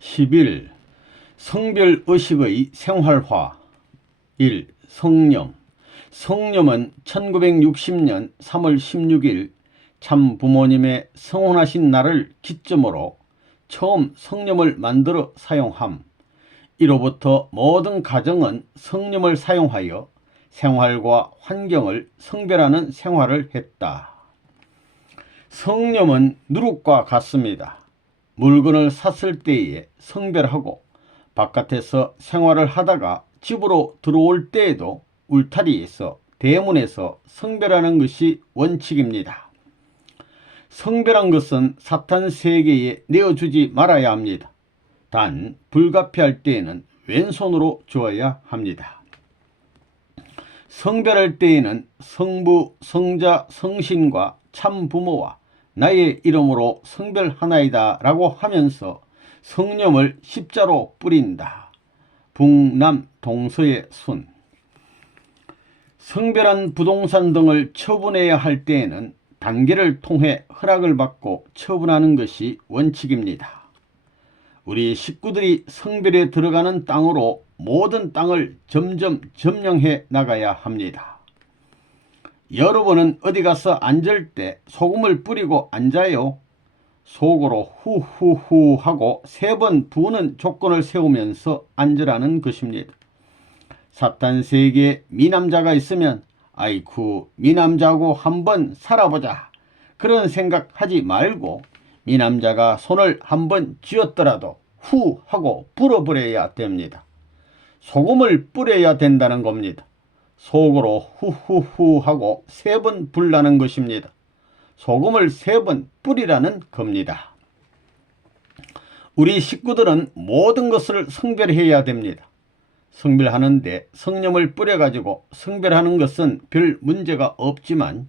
11. 성별의식의 생활화. 1. 성념. 성념은 1960년 3월 16일 참 부모님의 성혼하신 날을 기점으로 처음 성념을 만들어 사용함. 이로부터 모든 가정은 성념을 사용하여 생활과 환경을 성별하는 생활을 했다. 성념은 누룩과 같습니다. 물건을 샀을 때에 성별하고 바깥에서 생활을 하다가 집으로 들어올 때에도 울타리에서 대문에서 성별하는 것이 원칙입니다. 성별한 것은 사탄 세계에 내어주지 말아야 합니다. 단 불가피할 때에는 왼손으로 주어야 합니다. 성별할 때에는 성부, 성자, 성신과 참부모와 나의 이름으로 성별하나이다 라고 하면서 성념을 십자로 뿌린다. 북남 동서의 순. 성별한 부동산 등을 처분해야 할 때에는 단계를 통해 허락을 받고 처분하는 것이 원칙입니다. 우리 식구들이 성별에 들어가는 땅으로 모든 땅을 점점 점령해 나가야 합니다. 여러분은 어디 가서 앉을 때 소금을 뿌리고 앉아요. 속으로 후후후 하고 3번 부는 조건을 세우면서 앉으라는 것입니다. 사탄 세계에 미남자가 있으면 아이쿠 미남자하고 한번 살아보자 그런 생각하지 말고 미남자가 손을 한번 쥐었더라도 후 하고 불어버려야 됩니다. 소금을 뿌려야 된다는 겁니다. 속으로 후후후 하고 3번 불라는 것입니다. 소금을 3번 뿌리라는 겁니다. 우리 식구들은 모든 것을 성별해야 됩니다. 성별하는데 성념을 뿌려가지고 성별하는 것은 별 문제가 없지만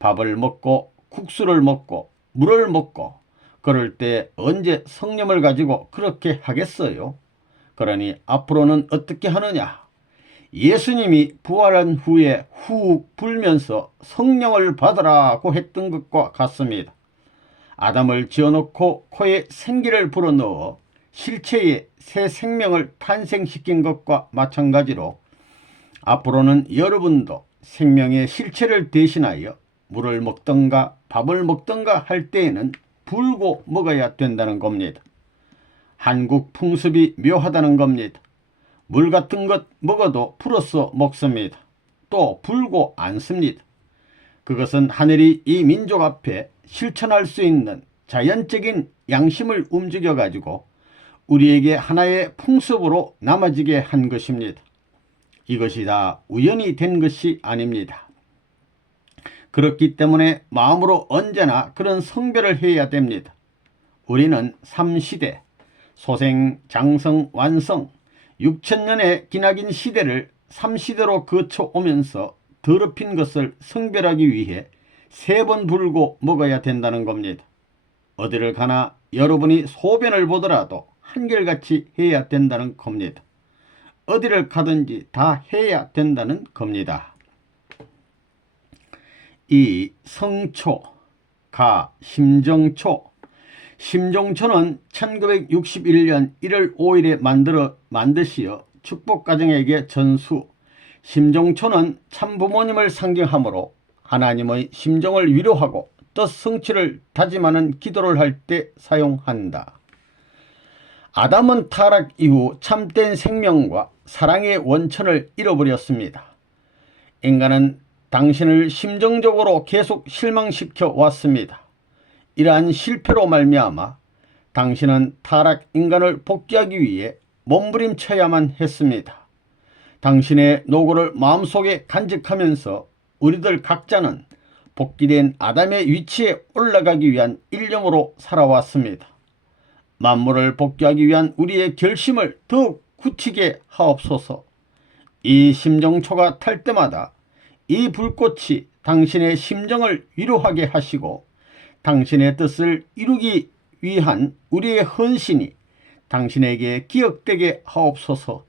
밥을 먹고 국수를 먹고 물을 먹고 그럴 때 언제 성념을 가지고 그렇게 하겠어요? 그러니 앞으로는 어떻게 하느냐? 예수님이 부활한 후에 훅 불면서 성령을 받으라고 했던 것과 같습니다. 아담을 지어놓고 코에 생기를 불어넣어 실체에 새 생명을 탄생시킨 것과 마찬가지로 앞으로는 여러분도 생명의 실체를 대신하여 물을 먹던가 밥을 먹던가 할 때에는 불고 먹어야 된다는 겁니다. 한국 풍습이 묘하다는 겁니다. 물 같은 것 먹어도 불어서 먹습니다. 또 불고 않습니다. 그것은 하늘이 이 민족 앞에 실천할 수 있는 자연적인 양심을 움직여 가지고 우리에게 하나의 풍습으로 남아지게 한 것입니다. 이것이 다 우연히 된 것이 아닙니다. 그렇기 때문에 마음으로 언제나 그런 성별을 해야 됩니다. 우리는 3시대 소생, 장성, 완성 6천년의 기나긴 시대를 3시대로 거쳐오면서 더럽힌 것을 성별하기 위해 3번 불고 먹어야 된다는 겁니다. 어디를 가나 여러분이 소변을 보더라도 한결같이 해야 된다는 겁니다. 어디를 가든지 다 해야 된다는 겁니다. 2. 성초. 가. 심정초. 심정초는 1961년 1월 5일에 만드시어 축복가정에게 전수. 심정초는 참부모님을 상징하므로 하나님의 심정을 위로하고 뜻 성취를 다짐하는 기도를 할 때 사용한다. 아담은 타락 이후 참된 생명과 사랑의 원천을 잃어버렸습니다. 인간은 당신을 심정적으로 계속 실망시켜 왔습니다. 이러한 실패로 말미암아 당신은 타락 인간을 복귀하기 위해 몸부림쳐야만 했습니다. 당신의 노고를 마음속에 간직하면서 우리들 각자는 복귀된 아담의 위치에 올라가기 위한 일념으로 살아왔습니다. 만물을 복귀하기 위한 우리의 결심을 더욱 굳히게 하옵소서. 이 심정초가 탈 때마다 이 불꽃이 당신의 심정을 위로하게 하시고 당신의 뜻을 이루기 위한 우리의 헌신이 당신에게 기억되게 하옵소서.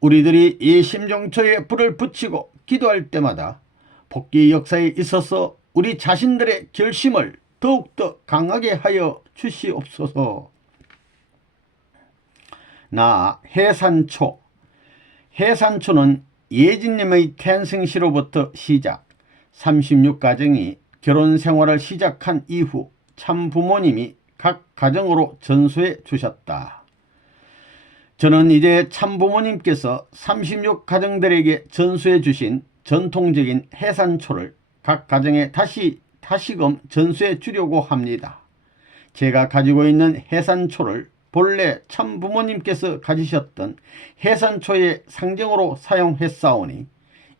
우리들이 이 심정초에 불을 붙이고 기도할 때마다 복귀 역사에 있어서 우리 자신들의 결심을 더욱더 강하게 하여 주시옵소서. 나 해산초. 해산초는 예진님의 탄생시로부터 시작 36가정이 결혼 생활을 시작한 이후 참부모님이 각 가정으로 전수해 주셨다. 저는 이제 참부모님께서 36가정들에게 전수해 주신 전통적인 해산초를 각 가정에 다시금 전수해 주려고 합니다. 제가 가지고 있는 해산초를 본래 참부모님께서 가지셨던 해산초의 상징으로 사용했사오니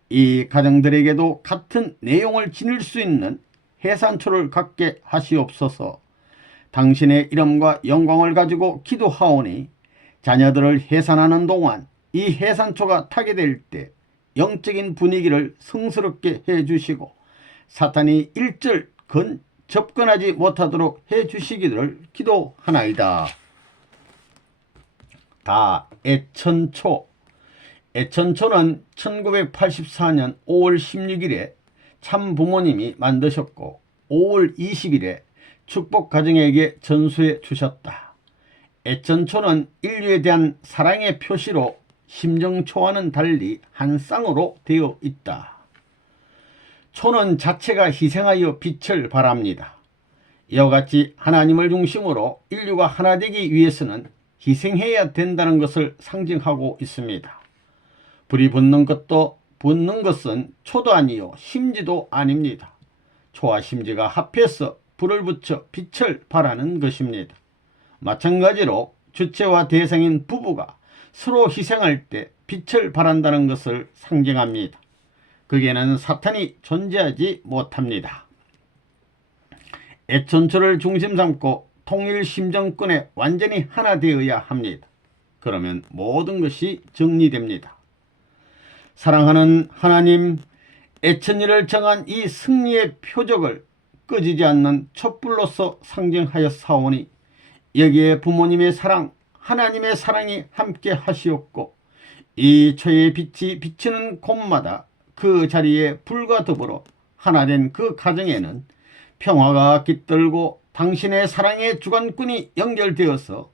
이 가정들에게도 같은 내용을 지닐 수 있는 해산초를 갖게 하시옵소서. 당신의 이름과 영광을 가지고 기도하오니 자녀들을 해산하는 동안 이 해산초가 타게 될 때 영적인 분위기를 성스럽게 해주시고 사탄이 일절 접근하지 못하도록 해주시기를 기도하나이다. 다 애천초. 애천초는 1984년 5월 16일에 참부모님이 만드셨고 5월 20일에 축복가정에게 전수해 주셨다. 애천초는 인류에 대한 사랑의 표시로 심정초와는 달리 한 쌍으로 되어 있다. 초는 자체가 희생하여 빛을 발합니다. 이와 같이 하나님을 중심으로 인류가 하나 되기 위해서는 희생해야 된다는 것을 상징하고 있습니다. 불이 붙는 것은 초도 아니요 심지도 아닙니다. 초와 심지가 합해서 불을 붙여 빛을 발하는 것입니다. 마찬가지로 주체와 대상인 부부가 서로 희생할 때 빛을 발한다는 것을 상징합니다. 거기에는 사탄이 존재하지 못합니다. 애천초를 중심 삼고 통일심정권에 완전히 하나 되어야 합니다. 그러면 모든 것이 정리됩니다. 사랑하는 하나님, 애천일을 정한 이 승리의 표적을 꺼지지 않는 촛불로서 상징하였사오니 여기에 부모님의 사랑, 하나님의 사랑이 함께 하시옵고 이 초의 빛이 비치는 곳마다 그 자리에 불과 더불어 하나된 그 가정에는 평화가 깃들고 당신의 사랑의 주관꾼이 연결되어서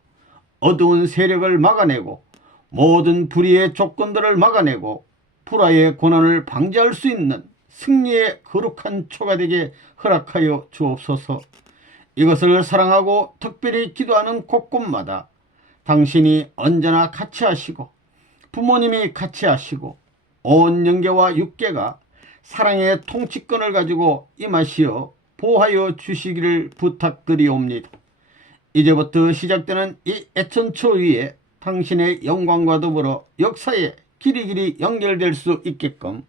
어두운 세력을 막아내고 모든 불의의 조건들을 막아내고 불화의 권한을 방지할 수 있는 승리의 거룩한 초가 되게 허락하여 주옵소서. 이것을 사랑하고 특별히 기도하는 곳곳마다 당신이 언제나 같이 하시고 부모님이 같이 하시고 온 영계와 육계가 사랑의 통치권을 가지고 임하시어 보호하여 주시기를 부탁드리옵니다. 이제부터 시작되는 이 애천초 위에 당신의 영광과 더불어 역사에 길이길이 연결될 수 있게끔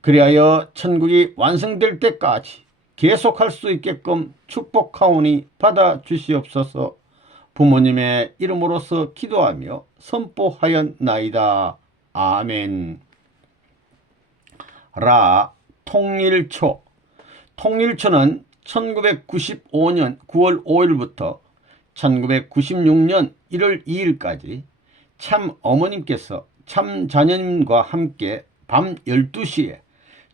그리하여 천국이 완성될 때까지 계속할 수 있게끔 축복하오니 받아주시옵소서. 부모님의 이름으로서 기도하며 선포하였나이다. 아멘. 라 통일초. 통일초는 1995년 9월 5일부터 1996년 1월 2일까지 참 어머님께서 참 자녀님과 함께 밤 12시에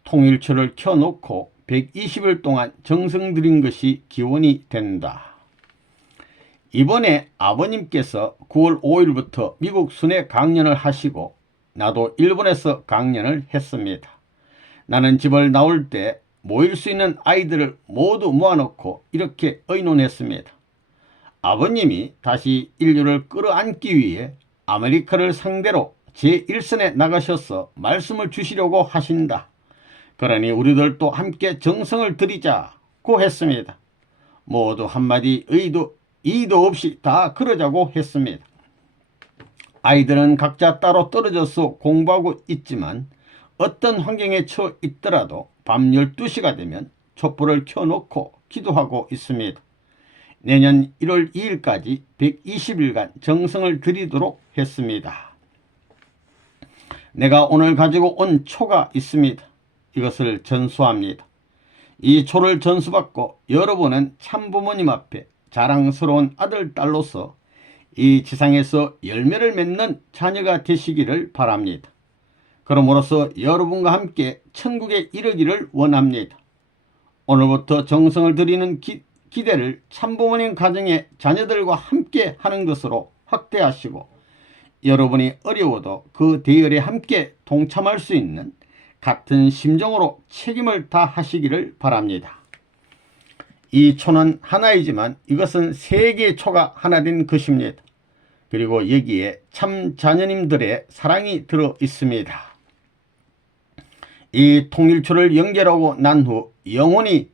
통일초를 켜놓고 120일 동안 정성 들인 것이 기원이 된다. 이번에 아버님께서 9월 5일부터 미국 순회 강연을 하시고 나도 일본에서 강연을 했습니다. 나는 집을 나올 때 모일 수 있는 아이들을 모두 모아놓고 이렇게 의논했습니다. 아버님이 다시 인류를 끌어안기 위해 아메리카를 상대로 제1선에 나가셔서 말씀을 주시려고 하신다. 그러니 우리들도 함께 정성을 들이자고 했습니다. 모두 한마디 이의도 없이 다 그러자고 했습니다. 아이들은 각자 따로 떨어져서 공부하고 있지만 어떤 환경에 처해 있더라도 밤 12시가 되면 촛불을 켜놓고 기도하고 있습니다. 내년 1월 2일까지 120일간 정성을 들이도록 했습니다. 내가 오늘 가지고 온 초가 있습니다. 이것을 전수합니다. 이 초를 전수받고 여러분은 참부모님 앞에 자랑스러운 아들, 딸로서 이 지상에서 열매를 맺는 자녀가 되시기를 바랍니다. 그러므로서 여러분과 함께 천국에 이르기를 원합니다. 오늘부터 정성을 들이는 기대를 참부모님 가정의 자녀들과 함께 하는 것으로 확대하시고 여러분이 어려워도 그 대열에 함께 동참할 수 있는 같은 심정으로 책임을 다하시기를 바랍니다. 이 초는 하나이지만 이것은 세 개의 초가 하나 된 것입니다. 그리고 여기에 참 자녀님들의 사랑이 들어 있습니다. 이 통일초를 연결하고 난 후 영원히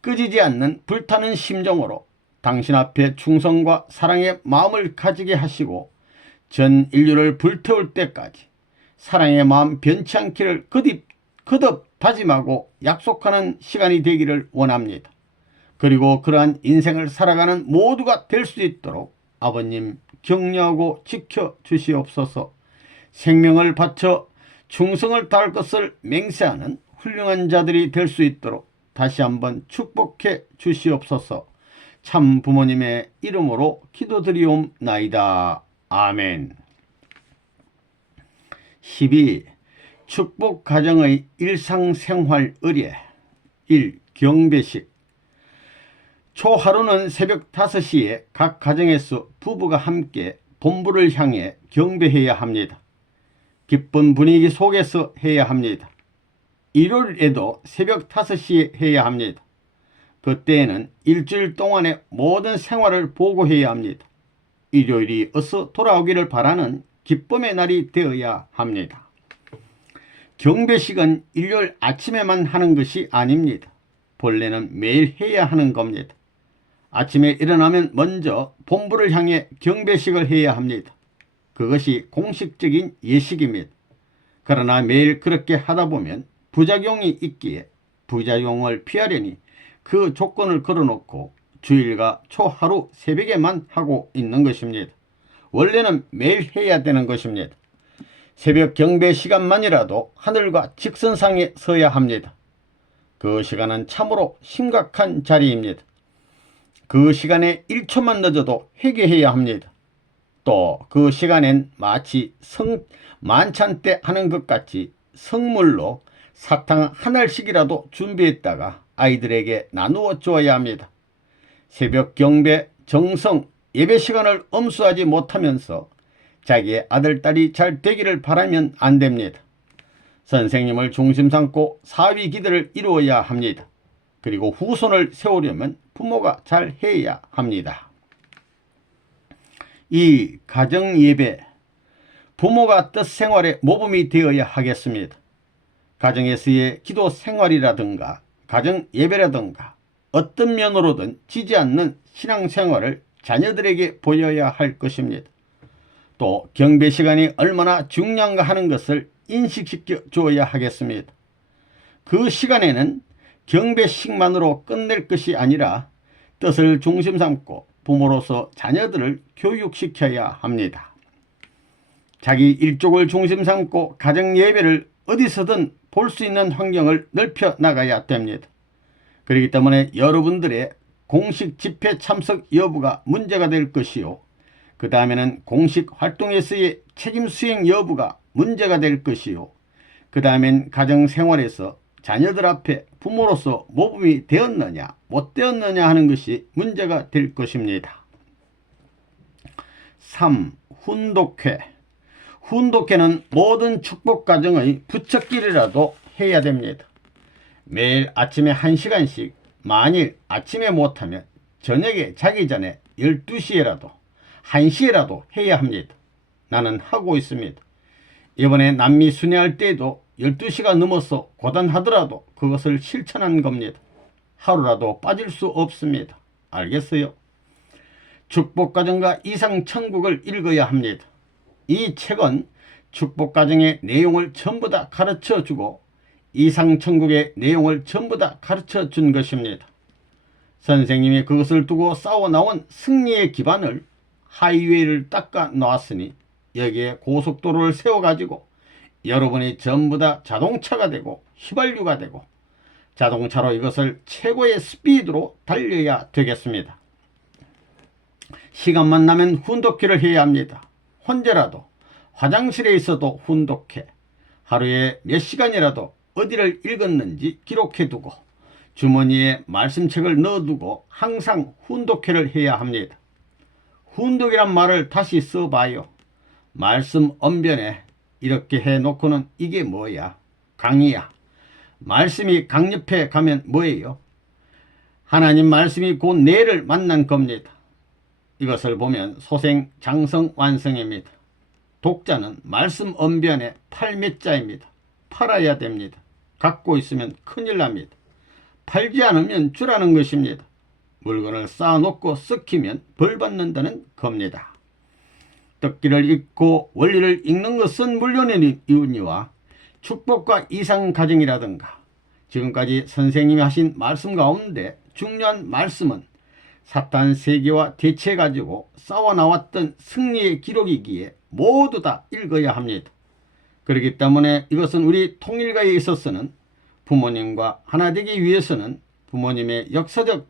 끄지지 않는 불타는 심정으로 당신 앞에 충성과 사랑의 마음을 가지게 하시고 전 인류를 불태울 때까지 사랑의 마음 변치 않기를 거듭 다짐하고 약속하는 시간이 되기를 원합니다. 그리고 그러한 인생을 살아가는 모두가 될 수 있도록 아버님 격려하고 지켜주시옵소서. 생명을 바쳐 충성을 다할 것을 맹세하는 훌륭한 자들이 될 수 있도록 다시 한번 축복해 주시옵소서. 참 부모님의 이름으로 기도드리옵나이다. 아멘. 12. 축복 가정의 일상생활 의례. 1. 경배식. 초하루는 새벽 5시에 각 가정에서 부부가 함께 본부를 향해 경배해야 합니다. 기쁜 분위기 속에서 해야 합니다. 일요일에도 새벽 5시에 해야 합니다. 그때에는 일주일 동안의 모든 생활을 보고해야 합니다. 일요일이 어서 돌아오기를 바라는 기쁨의 날이 되어야 합니다. 경배식은 일요일 아침에만 하는 것이 아닙니다. 본래는 매일 해야 하는 겁니다. 아침에 일어나면 먼저 본부를 향해 경배식을 해야 합니다. 그것이 공식적인 예식입니다. 그러나 매일 그렇게 하다 보면 부작용이 있기에 부작용을 피하려니 그 조건을 걸어놓고 주일과 초하루 새벽에만 하고 있는 것입니다. 원래는 매일 해야 되는 것입니다. 새벽 경배 시간만이라도 하늘과 직선상에 서야 합니다. 그 시간은 참으로 심각한 자리입니다. 그 시간에 1초만 늦어도 회개해야 합니다. 또 그 시간엔 마치 만찬 때 하는 것 같이 성물로 사탕 한 알씩이라도 준비했다가 아이들에게 나누어 주어야 합니다. 새벽 경배, 정성, 예배 시간을 엄수하지 못하면서 자기의 아들, 딸이 잘 되기를 바라면 안 됩니다. 선생님을 중심 삼고 사위 기대를 이루어야 합니다. 그리고 후손을 세우려면 부모가 잘 해야 합니다. 이 가정예배, 부모가 뜻생활의 모범이 되어야 하겠습니다. 가정에서의 기도 생활이라든가 가정예배라든가 어떤 면으로든 지지 않는 신앙생활을 자녀들에게 보여야 할 것입니다. 또 경배 시간이 얼마나 중요한가 하는 것을 인식시켜 주어야 하겠습니다. 그 시간에는 경배식만으로 끝낼 것이 아니라 뜻을 중심 삼고 부모로서 자녀들을 교육시켜야 합니다. 자기 일족을 중심 삼고 가정예배를 어디서든 볼 수 있는 환경을 넓혀 나가야 됩니다. 그렇기 때문에 여러분들의 공식 집회 참석 여부가 문제가 될 것이요, 그 다음에는 공식 활동에서의 책임 수행 여부가 문제가 될 것이요, 그 다음엔 가정생활에서 자녀들 앞에 부모로서 모범이 되었느냐 못 되었느냐 하는 것이 문제가 될 것입니다. 3. 훈독회. 훈독회는 모든 축복가정의 부처길이라도 해야 됩니다. 매일 아침에 1시간씩, 만일 아침에 못하면 저녁에 자기 전에 12시에라도 1시에라도 해야 합니다. 나는 하고 있습니다. 이번에 남미 순회할 때에도 12시가 넘어서 고단하더라도 그것을 실천한 겁니다. 하루라도 빠질 수 없습니다. 알겠어요? 축복가정과 이상천국을 읽어야 합니다. 이 책은 축복가정의 내용을 전부 다 가르쳐주고 이상천국의 내용을 전부 다 가르쳐 준 것입니다. 선생님이 그것을 두고 쌓아나온 승리의 기반을 하이웨이를 닦아 놓았으니 여기에 고속도로를 세워가지고 여러분이 전부 다 자동차가 되고 휘발유가 되고 자동차로 이것을 최고의 스피드로 달려야 되겠습니다. 시간만 나면 훈독회를 해야 합니다. 혼자라도 화장실에 있어도 훈독회, 하루에 몇 시간이라도 어디를 읽었는지 기록해두고 주머니에 말씀책을 넣어두고 항상 훈독회를 해야 합니다. 훈독이란 말을 다시 써봐요. 말씀 언변에 이렇게 해놓고는 이게 뭐야? 강의야. 말씀이 강력해 가면 뭐예요? 하나님 말씀이 곧 내를 만난 겁니다. 이것을 보면 소생 장성 완성입니다. 독자는 말씀 언변에 팔매자입니다. 팔아야 됩니다. 갖고 있으면 큰일 납니다. 팔지 않으면 주라는 것입니다. 물건을 쌓아놓고 썩히면 벌 받는다는 겁니다. 떡기를 읽고 원리를 읽는 것은 물론이니와 축복과 이상가정이라든가 지금까지 선생님이 하신 말씀 가운데 중요한 말씀은 사탄 세계와 대체해가지고 싸워나왔던 승리의 기록이기에 모두 다 읽어야 합니다. 그렇기 때문에 이것은 우리 통일가에 있어서는 부모님과 하나 되기 위해서는 부모님의 역사적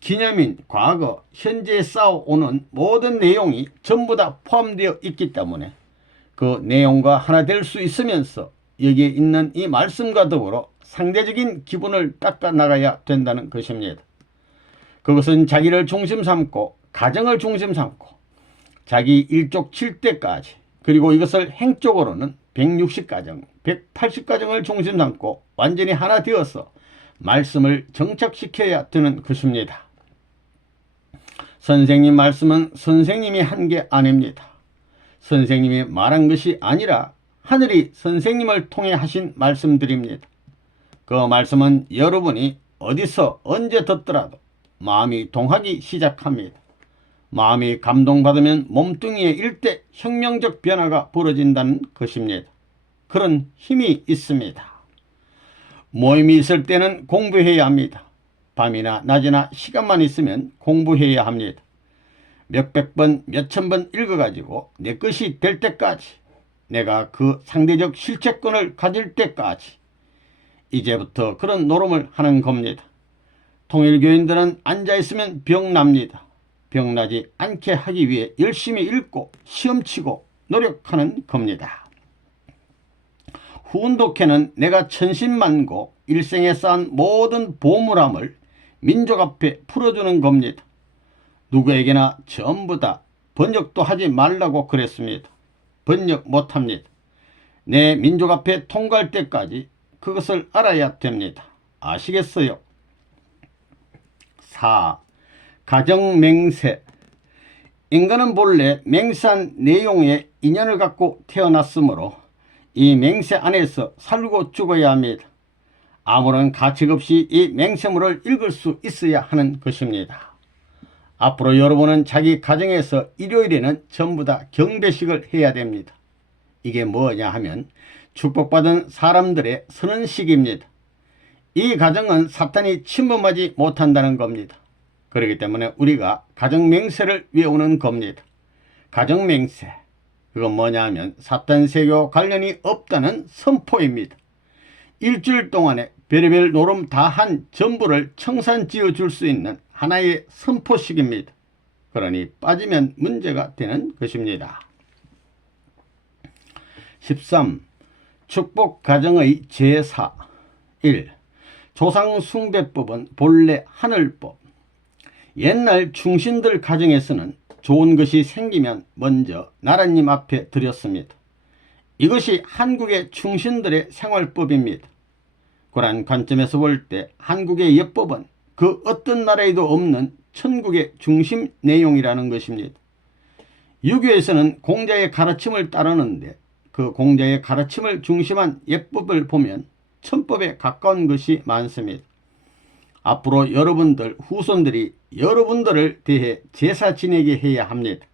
기념인 과거 현재에 쌓아오는 모든 내용이 전부 다 포함되어 있기 때문에 그 내용과 하나 될 수 있으면서 여기에 있는 이 말씀과 더불어 상대적인 기분을 닦아 나가야 된다는 것입니다. 그것은 자기를 중심 삼고 가정을 중심 삼고 자기 일족 7대까지 그리고 이것을 행적으로는 160가정, 180가정을 중심 삼고 완전히 하나 되어서 말씀을 정착시켜야 되는 것입니다. 선생님 말씀은 선생님이 한 게 아닙니다. 선생님이 말한 것이 아니라 하늘이 선생님을 통해 하신 말씀들입니다. 그 말씀은 여러분이 어디서 언제 듣더라도 마음이 동하기 시작합니다. 마음이 감동받으면 몸뚱이에 일대 혁명적 변화가 벌어진다는 것입니다. 그런 힘이 있습니다. 모임이 있을 때는 공부해야 합니다. 밤이나 낮이나 시간만 있으면 공부해야 합니다. 몇백 번, 몇천 번 읽어가지고 내 것이 될 때까지 내가 그 상대적 실체권을 가질 때까지 이제부터 그런 노름을 하는 겁니다. 통일교인들은 앉아있으면 병납니다. 병나지 않게 하기 위해 열심히 읽고 시험치고 노력하는 겁니다. 후운독회는 내가 천신만고 일생에 쌓은 모든 보물함을 민족 앞에 풀어주는 겁니다. 누구에게나 전부 다 번역도 하지 말라고 그랬습니다. 번역 못합니다. 내 민족 앞에 통과할 때까지 그것을 알아야 됩니다. 아시겠어요? 4. 가정맹세. 인간은 본래 맹세한 내용에 인연을 갖고 태어났으므로 이 맹세 안에서 살고 죽어야 합니다. 아무런 가책 없이 이 맹세물을 읽을 수 있어야 하는 것입니다. 앞으로 여러분은 자기 가정에서 일요일에는 전부 다 경배식을 해야 됩니다. 이게 뭐냐 하면 축복받은 사람들의 선언식입니다. 이 가정은 사탄이 침범하지 못한다는 겁니다. 그렇기 때문에 우리가 가정맹세를 외우는 겁니다. 가정맹세, 그건 뭐냐 하면 사탄 세계와 관련이 없다는 선포입니다. 일주일 동안에 별의별 노름 다 한 전부를 청산 지어 줄 수 있는 하나의 선포식입니다. 그러니 빠지면 문제가 되는 것입니다. 13. 축복 가정의 제사. 1. 조상 숭배법은 본래 하늘법. 옛날 충신들 가정에서는 좋은 것이 생기면 먼저 나라님 앞에 드렸습니다. 이것이 한국의 충신들의 생활법입니다. 그런 관점에서 볼 때 한국의 예법은 그 어떤 나라에도 없는 천국의 중심 내용이라는 것입니다. 유교에서는 공자의 가르침을 따르는데 그 공자의 가르침을 중심한 예법을 보면 천법에 가까운 것이 많습니다. 앞으로 여러분들 후손들이 여러분들을 대해 제사 지내게 해야 합니다.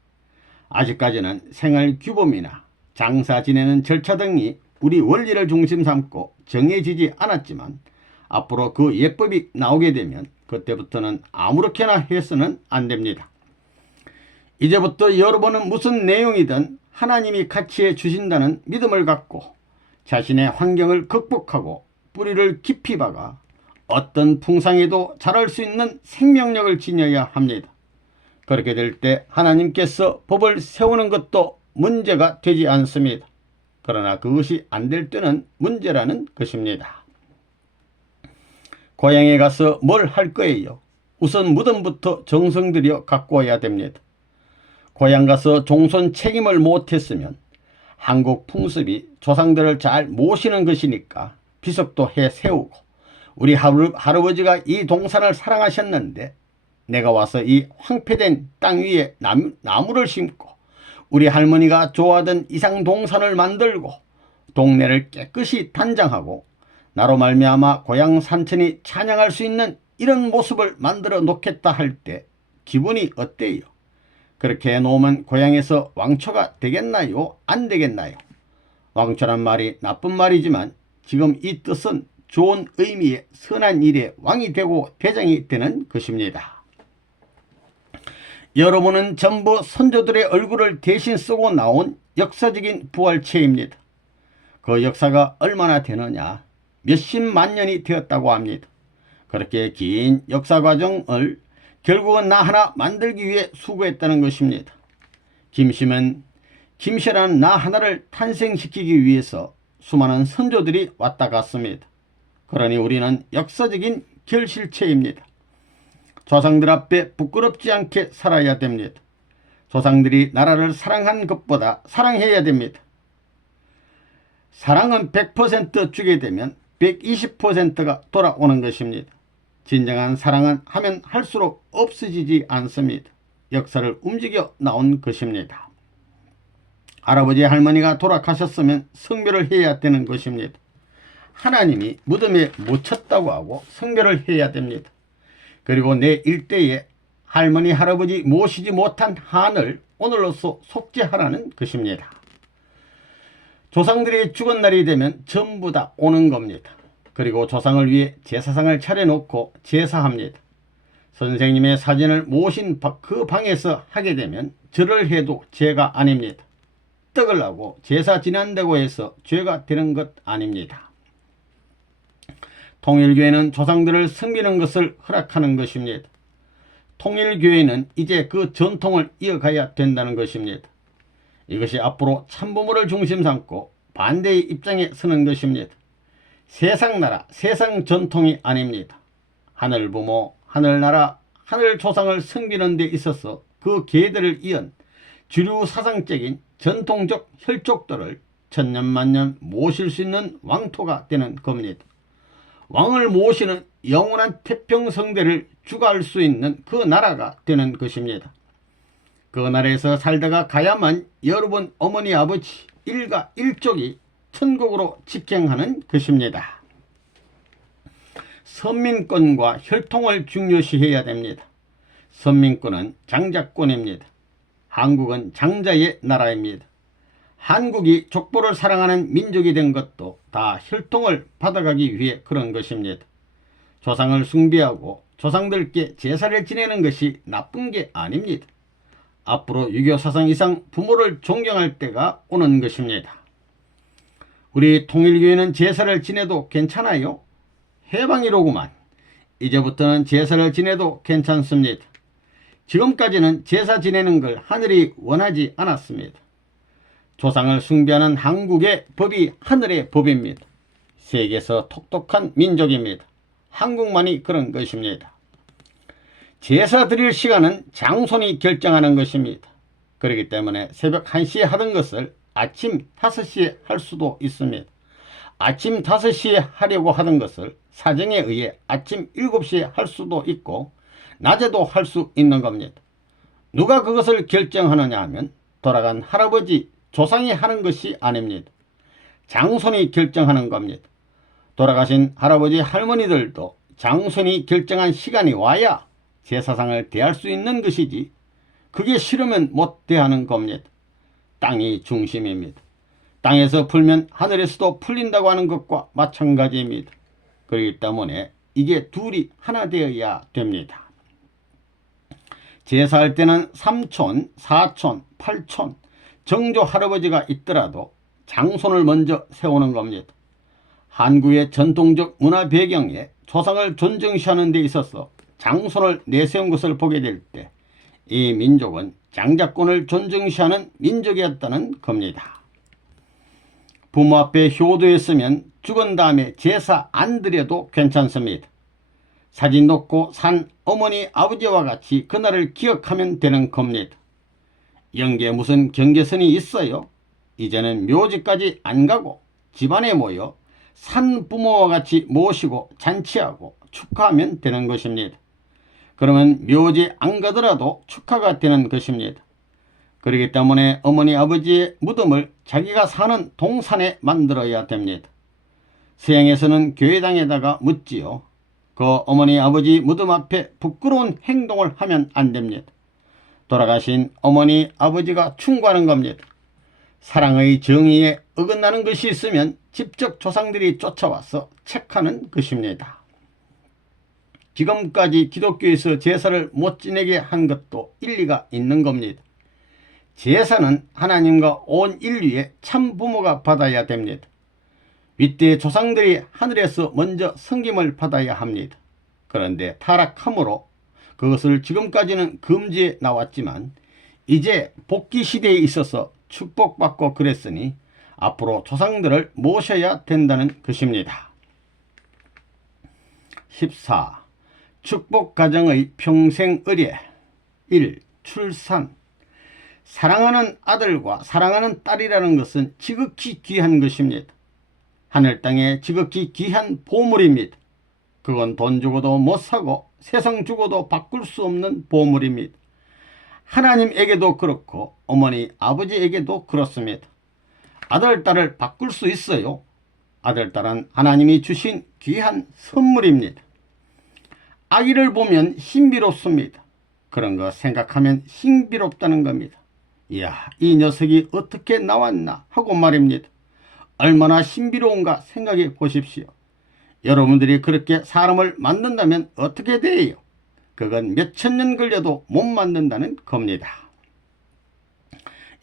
아직까지는 생활규범이나 장사 지내는 절차 등이 우리 원리를 중심 삼고 정해지지 않았지만 앞으로 그 예법이 나오게 되면 그때부터는 아무렇게나 해서는 안 됩니다. 이제부터 여러분은 무슨 내용이든 하나님이 같이 해 주신다는 믿음을 갖고 자신의 환경을 극복하고 뿌리를 깊이 박아 어떤 풍상에도 자랄 수 있는 생명력을 지녀야 합니다. 그렇게 될 때 하나님께서 법을 세우는 것도 문제가 되지 않습니다. 그러나 그것이 안 될 때는 문제라는 것입니다. 고향에 가서 뭘 할 거예요? 우선 무덤부터 정성 들여 갖고 와야 됩니다. 고향 가서 종손 책임을 못했으면 한국 풍습이 조상들을 잘 모시는 것이니까 비석도 해 세우고, 우리 할아버지가 이 동산을 사랑하셨는데 내가 와서 이 황폐된 땅 위에 나무를 심고 우리 할머니가 좋아하던 이상동산을 만들고 동네를 깨끗이 단장하고 나로 말미암아 고향 산천이 찬양할 수 있는 이런 모습을 만들어 놓겠다 할 때 기분이 어때요? 그렇게 해놓으면 고향에서 왕초가 되겠나요? 안 되겠나요? 왕초란 말이 나쁜 말이지만 지금 이 뜻은 좋은 의미의 선한 일에 왕이 되고 대장이 되는 것입니다. 여러분은 전부 선조들의 얼굴을 대신 쓰고 나온 역사적인 부활체입니다. 그 역사가 얼마나 되느냐? 몇십만 년이 되었다고 합니다. 그렇게 긴 역사 과정을 결국은 나 하나 만들기 위해 수고했다는 것입니다. 김씨라는 나 하나를 탄생시키기 위해서 수많은 선조들이 왔다 갔습니다. 그러니 우리는 역사적인 결실체입니다. 조상들 앞에 부끄럽지 않게 살아야 됩니다. 조상들이 나라를 사랑한 것보다 사랑해야 됩니다. 사랑은 100% 주게 되면 120%가 돌아오는 것입니다. 진정한 사랑은 하면 할수록 없어지지 않습니다. 역사를 움직여 나온 것입니다. 할아버지 할머니가 돌아가셨으면 성묘를 해야 되는 것입니다. 하나님이 무덤에 묻혔다고 하고 성묘를 해야 됩니다. 그리고 내 일대에 할머니 할아버지 모시지 못한 한을 오늘로써 속죄하라는 것입니다. 조상들이 죽은 날이 되면 전부 다 오는 겁니다. 그리고 조상을 위해 제사상을 차려놓고 제사합니다. 선생님의 사진을 모신 그 방에서 하게 되면 절을 해도 죄가 아닙니다. 떡을 하고 제사 지낸다고 해서 죄가 되는 것 아닙니다. 통일교회는 조상들을 섬기는 것을 허락하는 것입니다. 통일교회는 이제 그 전통을 이어가야 된다는 것입니다. 이것이 앞으로 참부모를 중심 삼고 반대의 입장에 서는 것입니다. 세상 나라, 세상 전통이 아닙니다. 하늘 부모, 하늘나라, 하늘 조상을 섬기는 데 있어서 그 계대를 이은 주류 사상적인 전통적 혈족들을 천년만년 모실 수 있는 왕토가 되는 겁니다. 왕을 모시는 영원한 태평성대를 주관할 수 있는 그 나라가 되는 것입니다. 그 나라에서 살다가 가야만 여러분 어머니 아버지 일가 일족이 천국으로 직행하는 것입니다. 선민권과 혈통을 중요시해야 됩니다. 선민권은 장자권입니다. 한국은 장자의 나라입니다. 한국이 족보를 사랑하는 민족이 된 것도 다 혈통을 받아가기 위해 그런 것입니다. 조상을 숭배하고 조상들께 제사를 지내는 것이 나쁜 게 아닙니다. 앞으로 유교 사상 이상 부모를 존경할 때가 오는 것입니다. 우리 통일교회는 제사를 지내도 괜찮아요? 해방이로구만. 이제부터는 제사를 지내도 괜찮습니다. 지금까지는 제사 지내는 걸 하늘이 원하지 않았습니다. 조상을 숭배하는 한국의 법이 하늘의 법입니다. 세계에서 똑똑한 민족입니다. 한국만이 그런 것입니다. 제사 드릴 시간은 장손이 결정하는 것입니다. 그렇기 때문에 새벽 1시에 하던 것을 아침 5시에 할 수도 있습니다. 아침 5시에 하려고 하던 것을 사정에 의해 아침 7시에 할 수도 있고 낮에도 할 수 있는 겁니다. 누가 그것을 결정하느냐 하면 돌아간 할아버지 조상이 하는 것이 아닙니다. 장손이 결정하는 겁니다. 돌아가신 할아버지 할머니들도 장손이 결정한 시간이 와야 제사상을 대할 수 있는 것이지 그게 싫으면 못 대하는 겁니다. 땅이 중심입니다. 땅에서 풀면 하늘에서도 풀린다고 하는 것과 마찬가지입니다. 그렇기 때문에 이게 둘이 하나 되어야 됩니다. 제사할 때는 삼촌, 사촌, 팔촌, 정조 할아버지가 있더라도 장손을 먼저 세우는 겁니다. 한국의 전통적 문화 배경에 조상을 존중시하는 데 있어서 장손을 내세운 것을 보게 될 때 이 민족은 장자권을 존중시하는 민족이었다는 겁니다. 부모 앞에 효도했으면 죽은 다음에 제사 안 드려도 괜찮습니다. 사진 놓고 산 어머니 아버지와 같이 그날을 기억하면 되는 겁니다. 영계에 무슨 경계선이 있어요? 이제는 묘지까지 안 가고 집안에 모여 산부모와 같이 모시고 잔치하고 축하하면 되는 것입니다. 그러면 묘지 안 가더라도 축하가 되는 것입니다. 그렇기 때문에 어머니 아버지의 무덤을 자기가 사는 동산에 만들어야 됩니다. 서양에서는 교회당에다가 묻지요. 그 어머니 아버지 무덤 앞에 부끄러운 행동을 하면 안 됩니다. 돌아가신 어머니 아버지가 충고하는 겁니다. 사랑의 정의에 어긋나는 것이 있으면 직접 조상들이 쫓아와서 책하는 것입니다. 지금까지 기독교에서 제사를 못 지내게 한 것도 일리가 있는 겁니다. 제사는 하나님과 온 인류의 참부모가 받아야 됩니다. 윗대 조상들이 하늘에서 먼저 섬김을 받아야 합니다. 그런데 타락함으로 그것을 지금까지는 금지해 나왔지만 이제 복귀 시대에 있어서 축복받고 그랬으니 앞으로 조상들을 모셔야 된다는 것입니다. 14. 축복가정의 평생 의례. 1. 출산. 사랑하는 아들과 사랑하는 딸이라는 것은 지극히 귀한 것입니다. 하늘 땅에 지극히 귀한 보물입니다. 그건 돈 주고도 못 사고 세상 주고도 바꿀 수 없는 보물입니다. 하나님에게도 그렇고 어머니 아버지에게도 그렇습니다. 아들, 딸을 바꿀 수 있어요? 아들, 딸은 하나님이 주신 귀한 선물입니다. 아기를 보면 신비롭습니다. 그런 거 생각하면 신비롭다는 겁니다. 이야, 이 녀석이 어떻게 나왔나 하고 말입니다. 얼마나 신비로운가 생각해 보십시오. 여러분들이 그렇게 사람을 만든다면 어떻게 돼요? 그건 몇천 년 걸려도 못 만든다는 겁니다.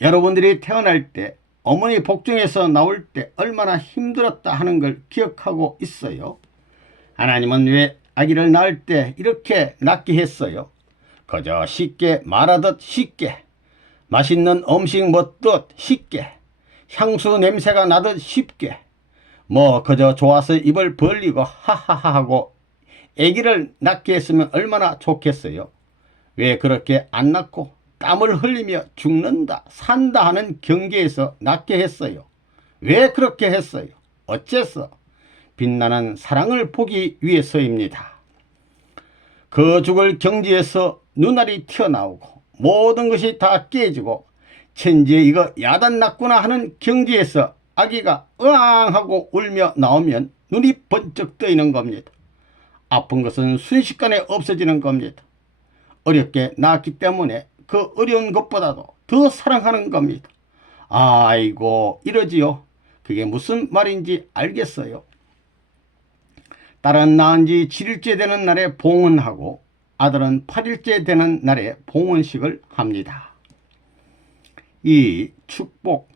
여러분들이 태어날 때 어머니 복중에서 나올 때 얼마나 힘들었다 하는 걸 기억하고 있어요? 하나님은 왜 아기를 낳을 때 이렇게 낳게 했어요? 그저 쉽게 말하듯 쉽게, 맛있는 음식 먹듯 쉽게, 향수 냄새가 나듯 쉽게, 그저 좋아서 입을 벌리고 하하하 하고 아기를 낳게 했으면 얼마나 좋겠어요? 왜 그렇게 안 낳고 땀을 흘리며 죽는다 산다 하는 경계에서 낳게 했어요? 왜 그렇게 했어요? 어째서? 빛나는 사랑을 보기 위해서입니다. 그 죽을 경지에서 눈알이 튀어나오고 모든 것이 다 깨지고 천지에 이거 야단 났구나 하는 경지에서 아기가 으앙 하고 울며 나오면 눈이 번쩍 뜨이는 겁니다. 아픈 것은 순식간에 없어지는 겁니다. 어렵게 낳았기 때문에 그 어려운 것보다도 더 사랑하는 겁니다. 아이고 이러지요. 그게 무슨 말인지 알겠어요. 딸은 낳은 지 7일째 되는 날에 봉헌하고 아들은 8일째 되는 날에 봉헌식을 합니다. 2. 축복.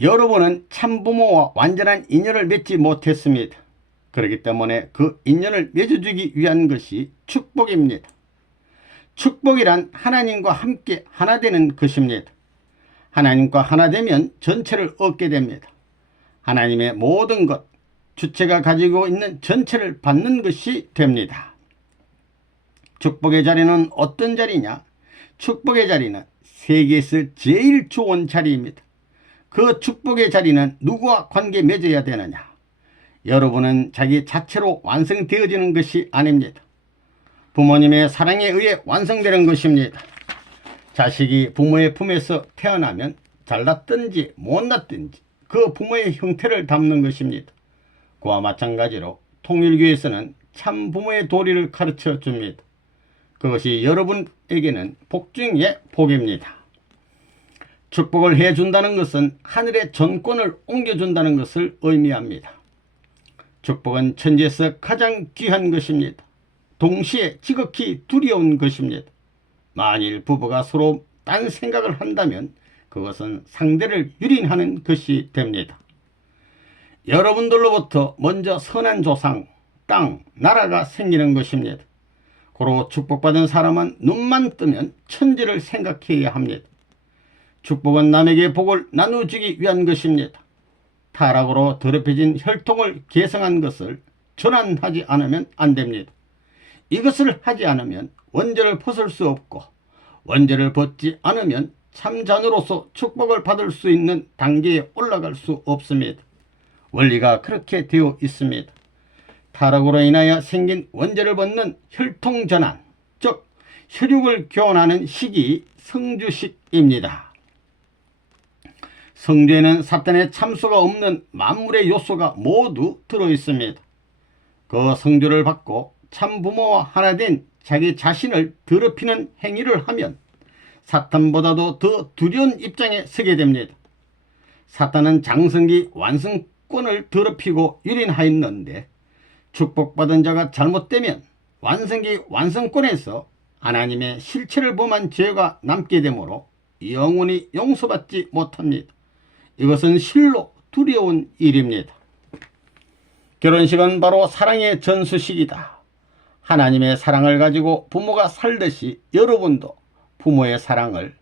여러분은 참부모와 완전한 인연을 맺지 못했습니다. 그렇기 때문에 그 인연을 맺어주기 위한 것이 축복입니다. 축복이란 하나님과 함께 하나 되는 것입니다. 하나님과 하나 되면 전체를 얻게 됩니다. 하나님의 모든 것, 주체가 가지고 있는 전체를 받는 것이 됩니다. 축복의 자리는 어떤 자리냐? 축복의 자리는 세계에서 제일 좋은 자리입니다. 그 축복의 자리는 누구와 관계 맺어야 되느냐? 여러분은 자기 자체로 완성되어지는 것이 아닙니다. 부모님의 사랑에 의해 완성되는 것입니다. 자식이 부모의 품에서 태어나면 잘났든지 못났든지 그 부모의 형태를 담는 것입니다. 그와 마찬가지로 통일교에서는 참 부모의 도리를 가르쳐 줍니다. 그것이 여러분에게는 복중의 복입니다. 축복을 해준다는 것은 하늘의 전권을 옮겨준다는 것을 의미합니다. 축복은 천지에서 가장 귀한 것입니다. 동시에 지극히 두려운 것입니다. 만일 부부가 서로 딴 생각을 한다면 그것은 상대를 유린하는 것이 됩니다. 여러분들로부터 먼저 선한 조상, 땅, 나라가 생기는 것입니다. 고로 축복받은 사람은 눈만 뜨면 천지를 생각해야 합니다. 축복은 남에게 복을 나누어주기 위한 것입니다. 타락으로 더럽혀진 혈통을 개성한 것을 전환하지 않으면 안 됩니다. 이것을 하지 않으면 원죄를 벗을 수 없고 원죄를 벗지 않으면 참자녀로서 축복을 받을 수 있는 단계에 올라갈 수 없습니다. 원리가 그렇게 되어 있습니다. 타락으로 인하여 생긴 원죄를 벗는 혈통전환, 즉 혈육을 교환하는 시기 성주식입니다. 성주에는 사탄의 참수가 없는 만물의 요소가 모두 들어있습니다. 그 성주를 받고 참부모와 하나 된 자기 자신을 더럽히는 행위를 하면 사탄보다도 더 두려운 입장에 서게 됩니다. 사탄은 장성기 완성권을 더럽히고 유린하였는데 축복받은 자가 잘못되면 완성기 완성권에서 하나님의 실체를 범한 죄가 남게 되므로 영원히 용서받지 못합니다. 이것은 실로 두려운 일입니다. 결혼식은 바로 사랑의 전수식이다. 하나님의 사랑을 가지고 부모가 살듯이 여러분도 부모의 사랑을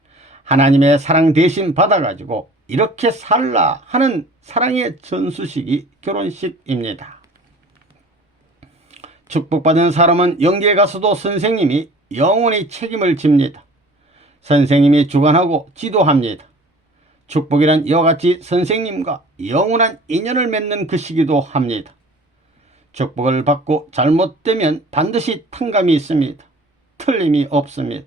하나님의 사랑 대신 받아가지고 이렇게 살라 하는 사랑의 전수식이 결혼식입니다. 축복받은 사람은 영계에 가서도 선생님이 영원히 책임을 집니다. 선생님이 주관하고 지도합니다. 축복이란 이와 같이 선생님과 영원한 인연을 맺는 그 시기도 합니다. 축복을 받고 잘못되면 반드시 탕감이 있습니다. 틀림이 없습니다.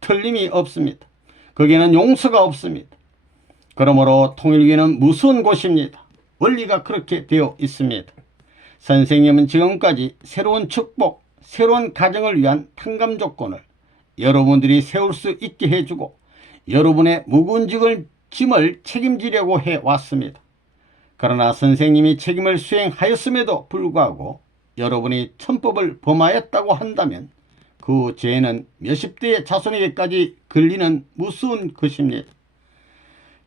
틀림이 없습니다. 거기에는 용서가 없습니다. 그러므로 통일교회는 무서운 곳입니다. 원리가 그렇게 되어 있습니다. 선생님은 지금까지 새로운 축복, 새로운 가정을 위한 탕감 조건을 여러분들이 세울 수 있게 해주고 여러분의 무거운 짐을 책임지려고 해왔습니다. 그러나 선생님이 책임을 수행하였음에도 불구하고 여러분이 천법을 범하였다고 한다면 그 죄는 몇십 대의 자손에게까지 걸리는 무서운 것입니다.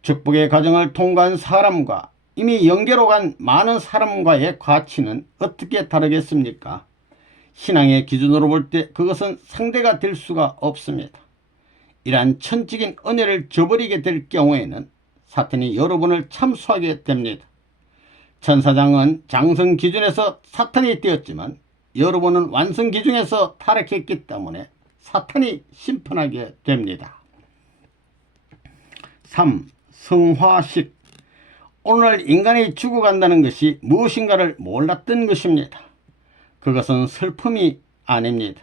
축복의 과정을 통과한 사람과 이미 영계로 간 많은 사람과의 가치는 어떻게 다르겠습니까? 신앙의 기준으로 볼 때 그것은 상대가 될 수가 없습니다. 이러한 천적인 은혜를 저버리게 될 경우에는 사탄이 여러분을 참수하게 됩니다. 천사장은 장성 기준에서 사탄이 되었지만 여러분은 완성 기준에서 타락했기 때문에 사탄이 심판하게 됩니다. 3. 성화식. 오늘 인간이 죽어간다는 것이 무엇인가를 몰랐던 것입니다. 그것은 슬픔이 아닙니다.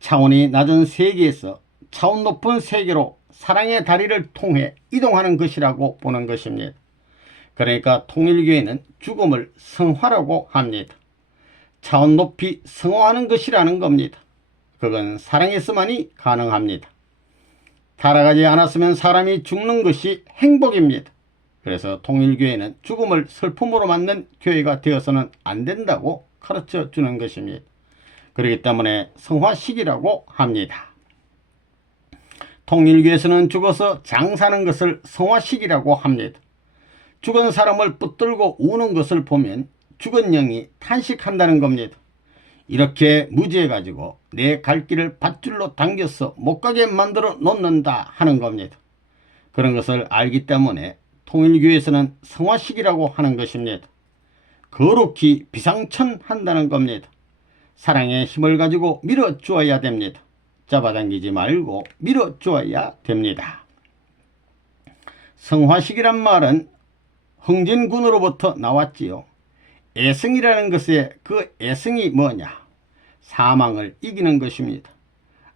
차원이 낮은 세계에서 차원 높은 세계로 사랑의 다리를 통해 이동하는 것이라고 보는 것입니다. 그러니까 통일교회는 죽음을 성화라고 합니다. 차원 높이 성화하는 것이라는 겁니다. 그건 사랑에서만이 가능합니다. 타락하지 않았으면 사람이 죽는 것이 행복입니다. 그래서 통일교회는 죽음을 슬픔으로 맞는 교회가 되어서는 안 된다고 가르쳐 주는 것입니다. 그렇기 때문에 성화식이라고 합니다. 통일교에서는 죽어서 장사하는 것을 성화식이라고 합니다. 죽은 사람을 붙들고 우는 것을 보면 죽은 영이 탄식한다는 겁니다. 이렇게 무지해가지고 내 갈 길을 밧줄로 당겨서 못 가게 만들어 놓는다 하는 겁니다. 그런 것을 알기 때문에 통일교에서는 성화식이라고 하는 것입니다. 거룩히 비상천한다는 겁니다. 사랑의 힘을 가지고 밀어주어야 됩니다. 잡아당기지 말고 밀어주어야 됩니다. 성화식이란 말은 흥진군으로부터 나왔지요. 애성이라는 것의 그 애성이 뭐냐? 사망을 이기는 것입니다.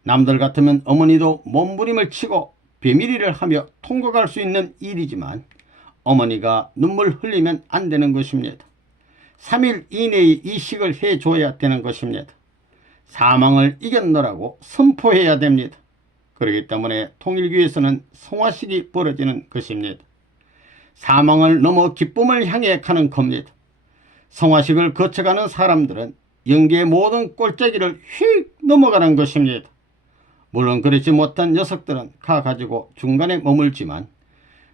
남들 같으면 어머니도 몸부림을 치고 배밀이를 하며 통과할 수 있는 일이지만 어머니가 눈물 흘리면 안 되는 것입니다. 3일 이내에 이식을 해줘야 되는 것입니다. 사망을 이겼노라고 선포해야 됩니다. 그렇기 때문에 통일교에서는 성화식이 벌어지는 것입니다. 사망을 넘어 기쁨을 향해 가는 겁니다. 성화식을 거쳐가는 사람들은 영계의 모든 꼴짜기를 휙 넘어가는 것입니다. 물론 그렇지 못한 녀석들은 가가지고 중간에 머물지만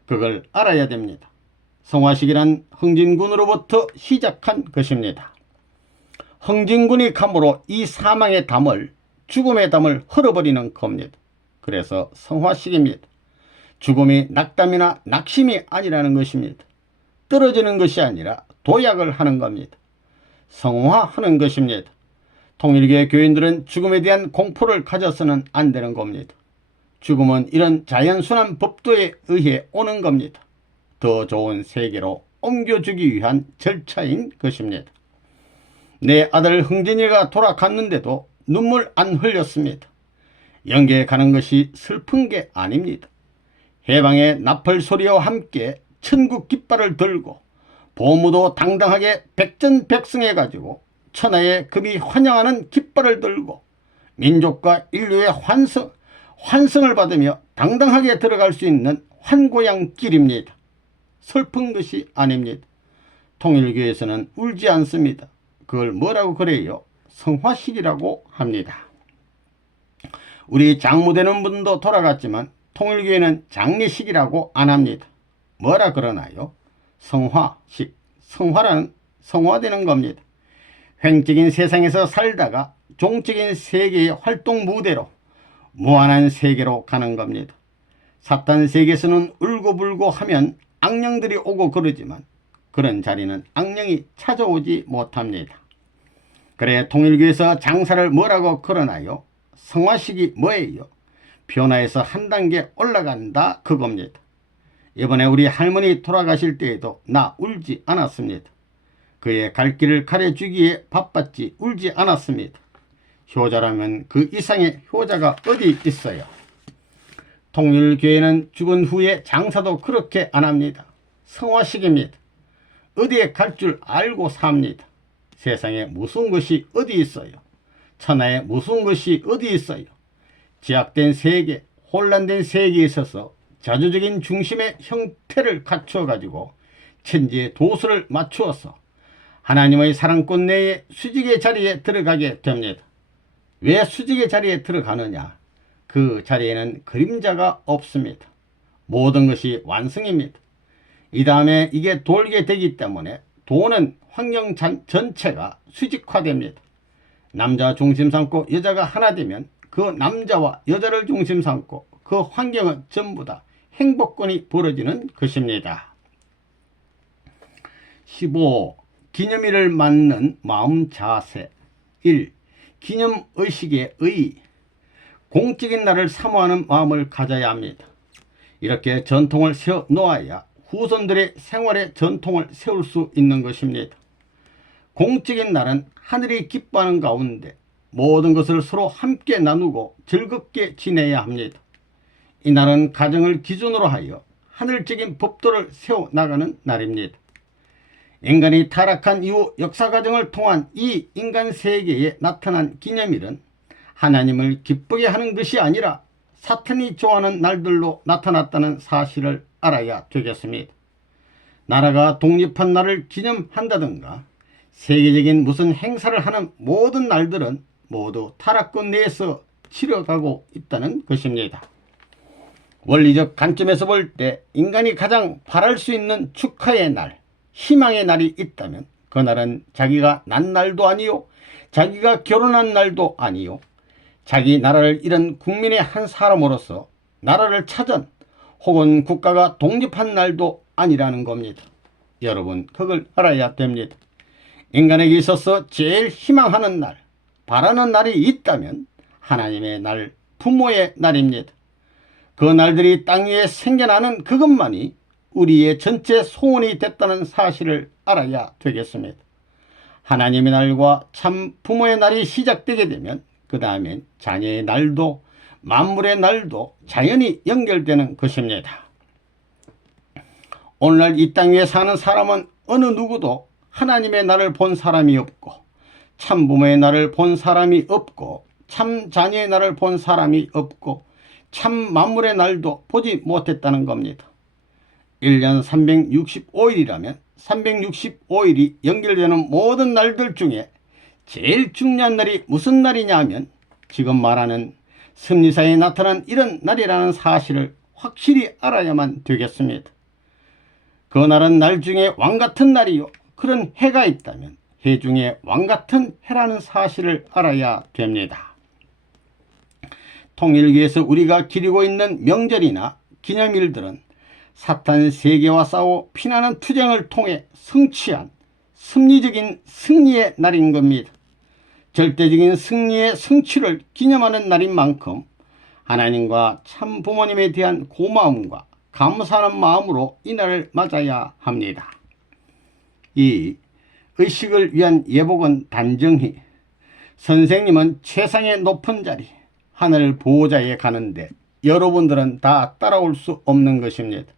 그걸 알아야 됩니다. 성화식이란 흥진군으로부터 시작한 것입니다. 흥진군이 감으로 이 사망의 담을, 죽음의 담을 헐어버리는 겁니다. 그래서 성화식입니다. 죽음이 낙담이나 낙심이 아니라는 것입니다. 떨어지는 것이 아니라 도약을 하는 겁니다. 성화하는 것입니다. 통일교회 교인들은 죽음에 대한 공포를 가져서는 안 되는 겁니다. 죽음은 이런 자연순환 법도에 의해 오는 겁니다. 더 좋은 세계로 옮겨주기 위한 절차인 것입니다. 내 아들 흥진이가 돌아갔는데도 눈물 안 흘렸습니다. 영계에 가는 것이 슬픈 게 아닙니다. 해방의 나팔 소리와 함께 천국 깃발을 들고 보무도 당당하게 백전백승해가지고 천하의 금이 환영하는 깃발을 들고 민족과 인류의 환승을 받으며 당당하게 들어갈 수 있는 환고양 길입니다. 슬픈 것이 아닙니다. 통일교에서는 울지 않습니다. 그걸 뭐라고 그래요? 성화식이라고 합니다. 우리 장무되는 분도 돌아갔지만 통일교회는 장례식이라고 안 합니다. 뭐라 그러나요? 성화식. 성화라는 성화되는 겁니다. 횡적인 세상에서 살다가 종적인 세계의 활동 무대로 무한한 세계로 가는 겁니다. 사탄 세계에서는 울고불고 하면 악령들이 오고 그러지만 그런 자리는 악령이 찾아오지 못합니다. 그래 통일교에서 장사를 뭐라고 그러나요? 성화식이 뭐예요? 변화에서 한 단계 올라간다 그겁니다. 이번에 우리 할머니 돌아가실 때에도 나 울지 않았습니다. 그의 갈 길을 가려주기에 바빴지 울지 않았습니다. 효자라면 그 이상의 효자가 어디 있어요? 통일교회는 죽은 후에 장사도 그렇게 안 합니다. 성화식입니다. 어디에 갈 줄 알고 삽니다. 세상에 무슨 것이 어디 있어요? 천하에 무슨 것이 어디 있어요? 제약된 세계, 혼란된 세계에 있어서 자주적인 중심의 형태를 갖추어 가지고 천지의 도수를 맞추어서 하나님의 사랑권 내에 수직의 자리에 들어가게 됩니다. 왜 수직의 자리에 들어가느냐? 그 자리에는 그림자가 없습니다. 모든 것이 완성입니다. 이 다음에 이게 돌게 되기 때문에 도는 환경 전체가 수직화됩니다. 남자 중심 삼고 여자가 하나 되면 그 남자와 여자를 중심 삼고 그 환경은 전부 다 행복권이 벌어지는 것입니다. 15. 기념일을 맞는 마음 자세. 1. 기념의식의 의. 공적인 날을 사모하는 마음을 가져야 합니다. 이렇게 전통을 세워 놓아야 후손들의 생활의 전통을 세울 수 있는 것입니다. 공적인 날은 하늘이 기뻐하는 가운데 모든 것을 서로 함께 나누고 즐겁게 지내야 합니다. 이 날은 가정을 기준으로 하여 하늘적인 법도를 세워나가는 날입니다. 인간이 타락한 이후 역사 과정을 통한 이 인간 세계에 나타난 기념일은 하나님을 기쁘게 하는 것이 아니라 사탄이 좋아하는 날들로 나타났다는 사실을 알아야 되겠습니다. 나라가 독립한 날을 기념한다든가 세계적인 무슨 행사를 하는 모든 날들은 모두 타락권 내에서 치러가고 있다는 것입니다. 원리적 관점에서 볼 때 인간이 가장 바랄 수 있는 축하의 날, 희망의 날이 있다면 그 날은 자기가 난 날도 아니요, 자기가 결혼한 날도 아니요, 자기 나라를 잃은 국민의 한 사람으로서 나라를 찾은 혹은 국가가 독립한 날도 아니라는 겁니다. 여러분 그걸 알아야 됩니다. 인간에게 있어서 제일 희망하는 날, 바라는 날이 있다면 하나님의 날, 부모의 날입니다. 그 날들이 땅 위에 생겨나는 그것만이 우리의 전체 소원이 됐다는 사실을 알아야 되겠습니다. 하나님의 날과 참 부모의 날이 시작되게 되면 그 다음엔 자녀의 날도 만물의 날도 자연히 연결되는 것입니다. 오늘날 이 땅 위에 사는 사람은 어느 누구도 하나님의 날을 본 사람이 없고 참 부모의 날을 본 사람이 없고 참 자녀의 날을 본 사람이 없고 참 만물의 날도 보지 못했다는 겁니다. 1년 365일이라면 365일이 연결되는 모든 날들 중에 제일 중요한 날이 무슨 날이냐 하면 지금 말하는 섭리사에 나타난 이런 날이라는 사실을 확실히 알아야만 되겠습니다. 그 날은 날 중에 왕같은 날이요, 그런 해가 있다면 해 중에 왕같은 해라는 사실을 알아야 됩니다. 통일교에서 우리가 기리고 있는 명절이나 기념일들은 사탄 세계와 싸워 피나는 투쟁을 통해 성취한 섭리적인 승리의 날인 겁니다. 절대적인 승리의 성취를 기념하는 날인 만큼 하나님과 참 부모님에 대한 고마움과 감사하는 마음으로 이날을 맞아야 합니다. 이 의식을 위한 예복은 단정히 선생님은 최상의 높은 자리 하늘 보호자에 가는데 여러분들은 다 따라올 수 없는 것입니다.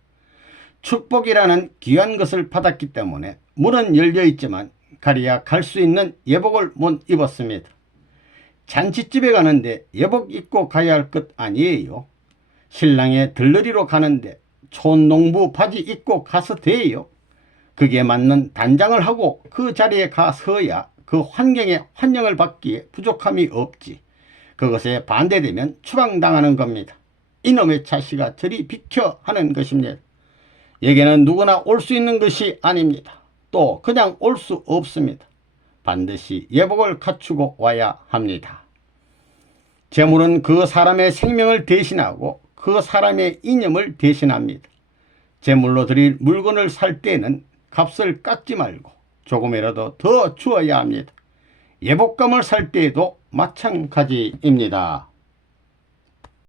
축복이라는 귀한 것을 받았기 때문에 문은 열려 있지만 가려야 갈 수 있는 예복을 못 입었습니다. 잔치집에 가는데 예복 입고 가야 할 것 아니에요. 신랑의 들러리로 가는데 촌농부 바지 입고 가서 돼요. 그게 맞는 단장을 하고 그 자리에 가서야 그 환경에 환영을 받기에 부족함이 없지. 그것에 반대되면 추방당하는 겁니다. 이놈의 자식아 저리 비켜 하는 것입니다. 여기는 누구나 올 수 있는 것이 아닙니다. 또 그냥 올 수 없습니다. 반드시 예복을 갖추고 와야 합니다. 재물은 그 사람의 생명을 대신하고 그 사람의 이념을 대신합니다. 재물로 드릴 물건을 살 때는 값을 깎지 말고 조금이라도 더 주어야 합니다. 예복감을 살 때에도 마찬가지입니다.